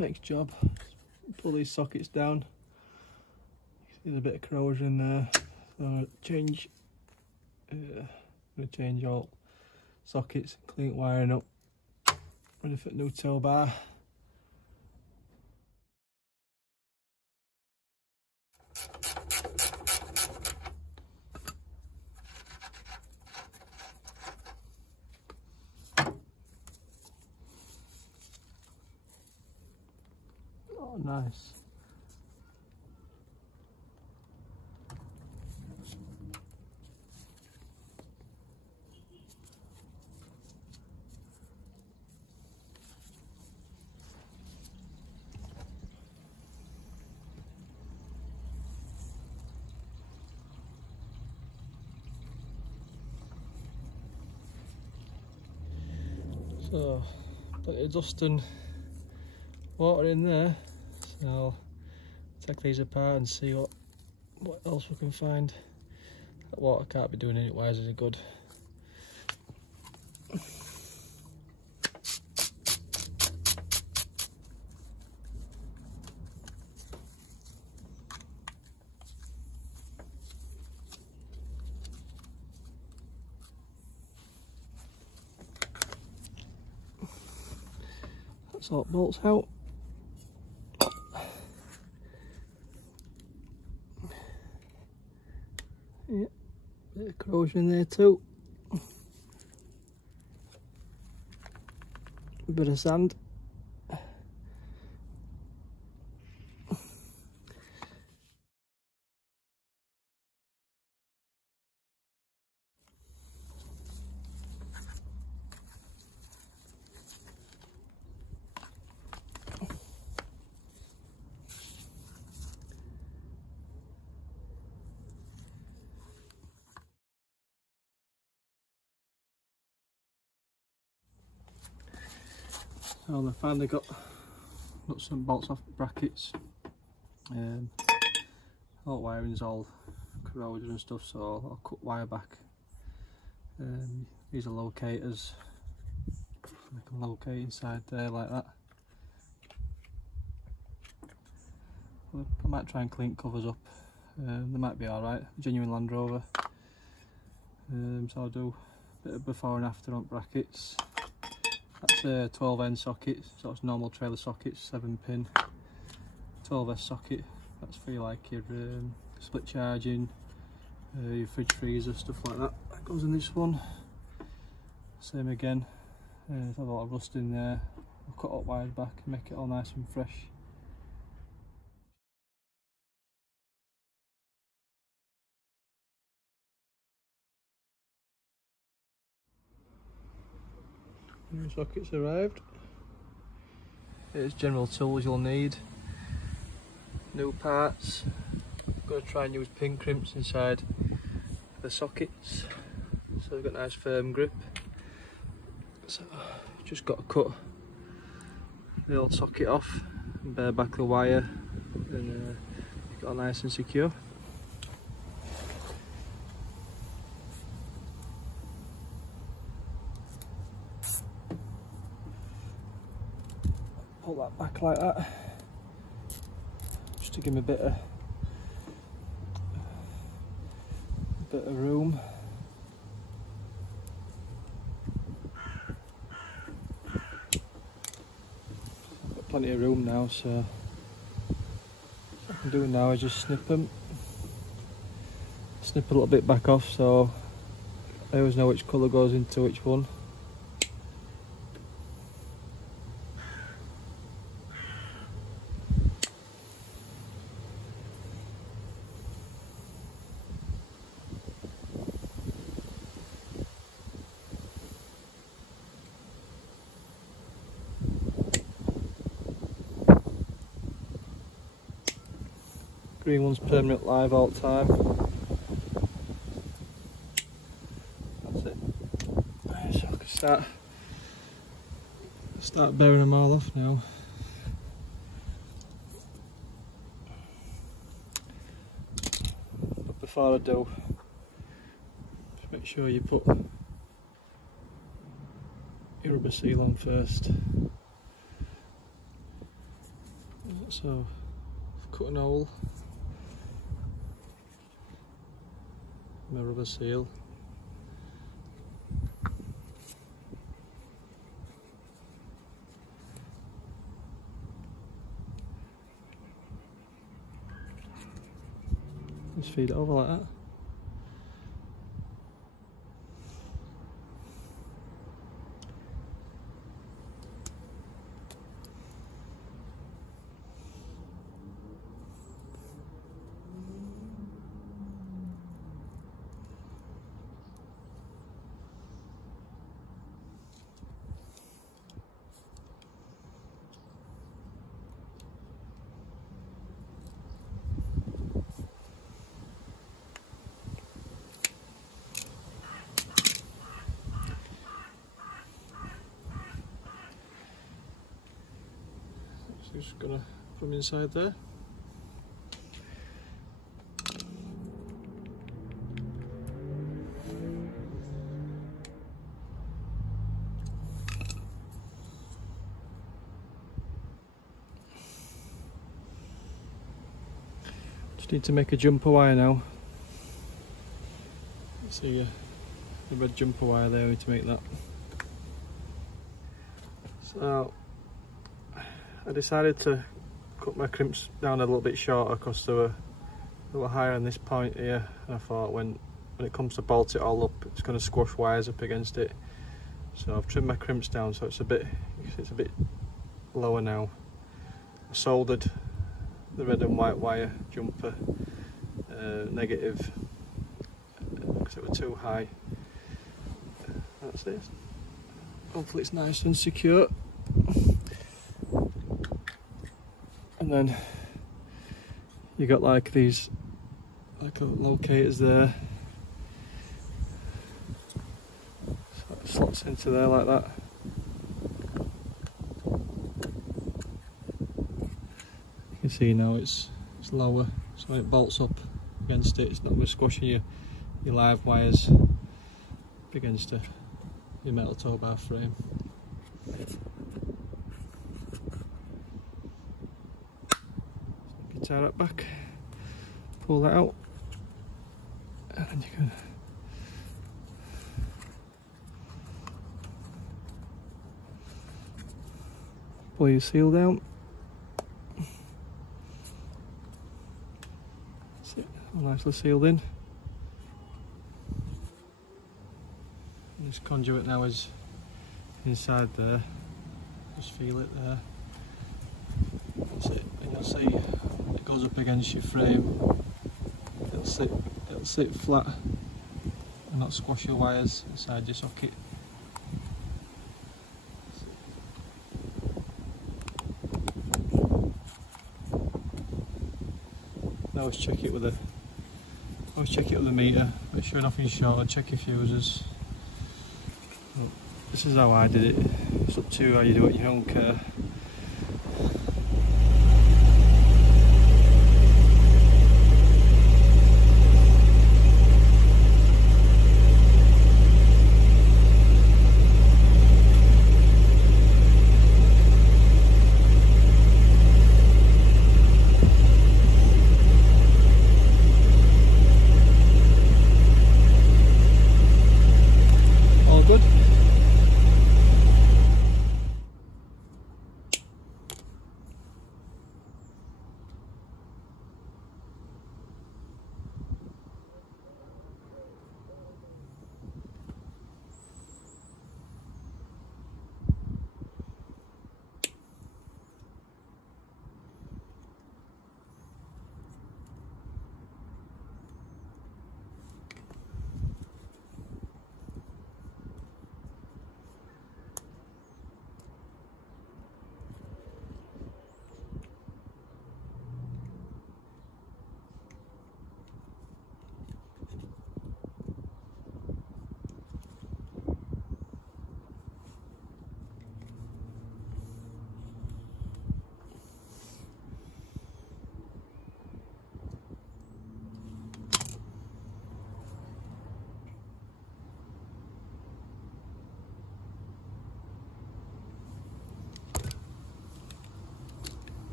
next job, pull these sockets down. There's a bit of corrosion there, so I'm gonna change all sockets, clean wiring up, ready for a new tow bar. Oh, nice. So, plenty of dust and water in there, so I'll take these apart and see what else we can find. That water can't be doing any wise, is it good? Sort bolts out. Yeah, bit of corrosion there too. A bit of sand. So I finally got some bolts off the brackets. All the wiring's all corroded and stuff, so I'll cut wire back. These are locators. I can locate inside there like that. I might try and clean covers up. They might be alright. Genuine Land Rover. So I'll do a bit of before and after on brackets. That's a 12N socket, so it's normal trailer sockets, 7-pin 12S socket. That's for like your split charging, your fridge freezer, stuff like that. That goes in this one. Same again. There's a lot of rust in there. I'll cut up wires back and make it all nice and fresh. New sockets arrived. Here's general tools you'll need. New parts. I'm going to try and use pin crimps inside the sockets, so they've got nice firm grip. So just got to cut the old socket off and bare back the wire, and got it nice and secure. Pull that back like that, just to give me a bit of room. I've got plenty of room now, so what I can do now is just snip a little bit back off, so I always know which colour goes into which one. Green one's permanent live all the time. That's it. So I can start bearing them all off now. But before I do, just make sure you put your rubber seal on first. So I've cut an hole, my rubber seal. Just feed it over like that. Just gonna from inside there. Just need to make a jumper wire now. See the red jumper wire there, we need to make that. So I decided to cut my crimps down a little bit shorter because they were a little higher on this point here, and I thought when it comes to bolt it all up, it's going to squash wires up against it. So I've trimmed my crimps down so it's a bit lower now. I soldered the red and white wire jumper negative because it was too high. That's it. Hopefully it's nice and secure. And then you got like these locators there, so it slots into there like that. You can see now it's lower, so it bolts up against it. It's not going to squash your live wires up against your metal tow bar frame. Tie that back, pull that out, and then you can pull your seal down. That's it, all nicely sealed in. And this conduit now is inside there, just feel it there. That's it, and you'll see it goes up against your frame. It'll sit flat and not squash your wires inside your socket. I always check it with a meter, make sure nothing's short, check your fuses. This is how I did it. It's up to you how you do it at your own care.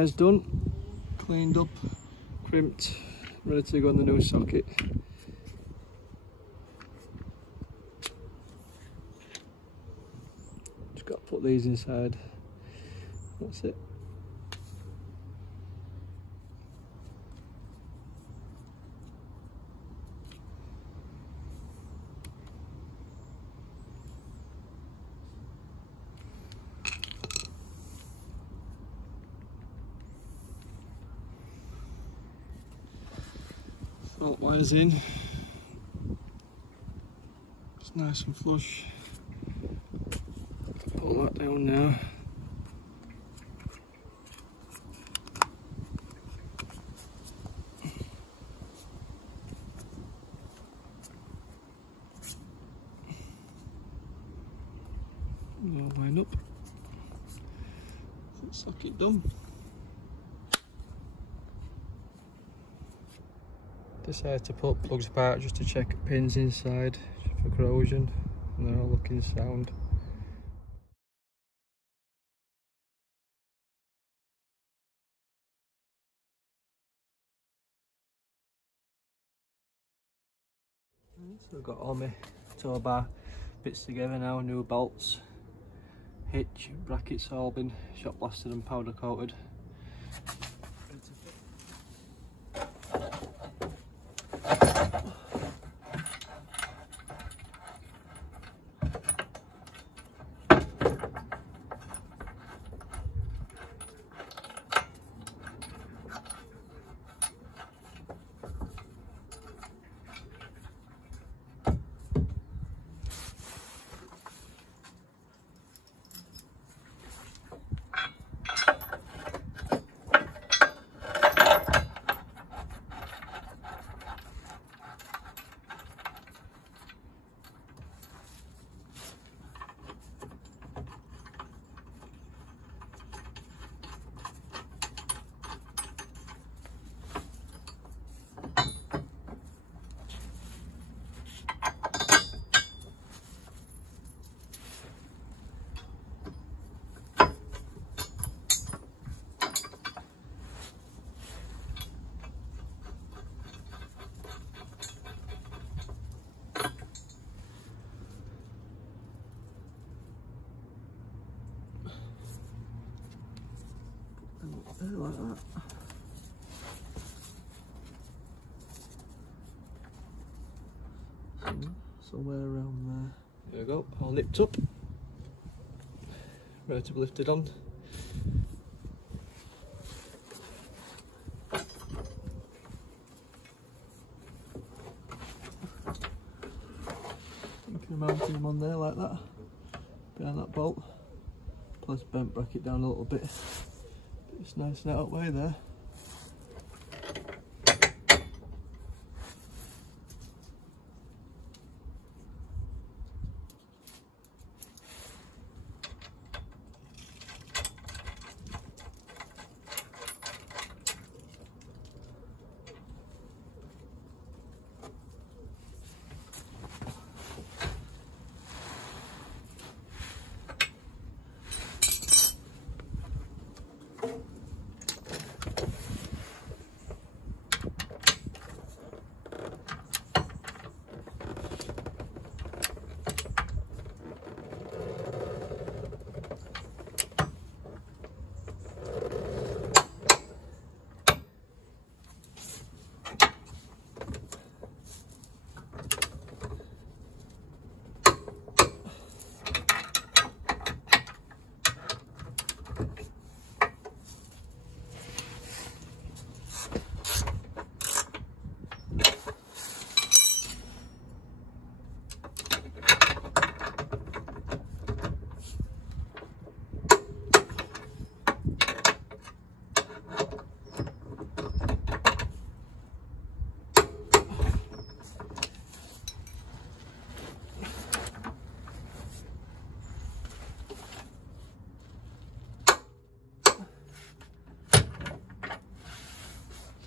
wires done, cleaned up, crimped, ready to go on the new socket. Just got to put these inside, that's it. Fault wires in, it's nice and flush. Pull that down now. All line up. Socket done. Decided to put plugs apart just to check pins inside for corrosion, and they're all looking sound. So I've got all my tow bar bits together now, new bolts, hitch, brackets all been shot blasted and powder coated. Like that. Somewhere around there. There we go, all nipped up. Ready to be lifted on. You can mount them on there like that, behind that bolt. Plus bent bracket down a little bit. It's nice and out of the way there.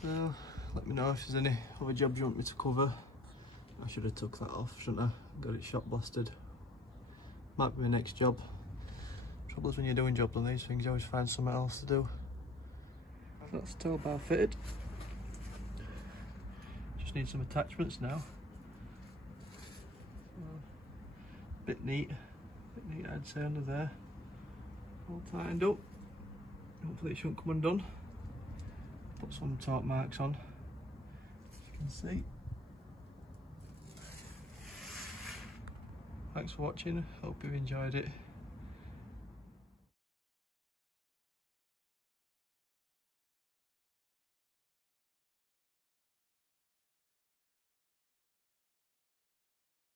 So let me know if there's any other jobs you want me to cover. I should have took that off, shouldn't I? Got it shot blasted. Might be my next job. Trouble is when you're doing jobs on these things, you always find something else to do. that's tow bar fitted. Just need some attachments now. Bit neat I'd say under there. All tightened up. Hopefully it shouldn't come undone. Put some torque marks on, as you can see. Thanks for watching, hope you've enjoyed it.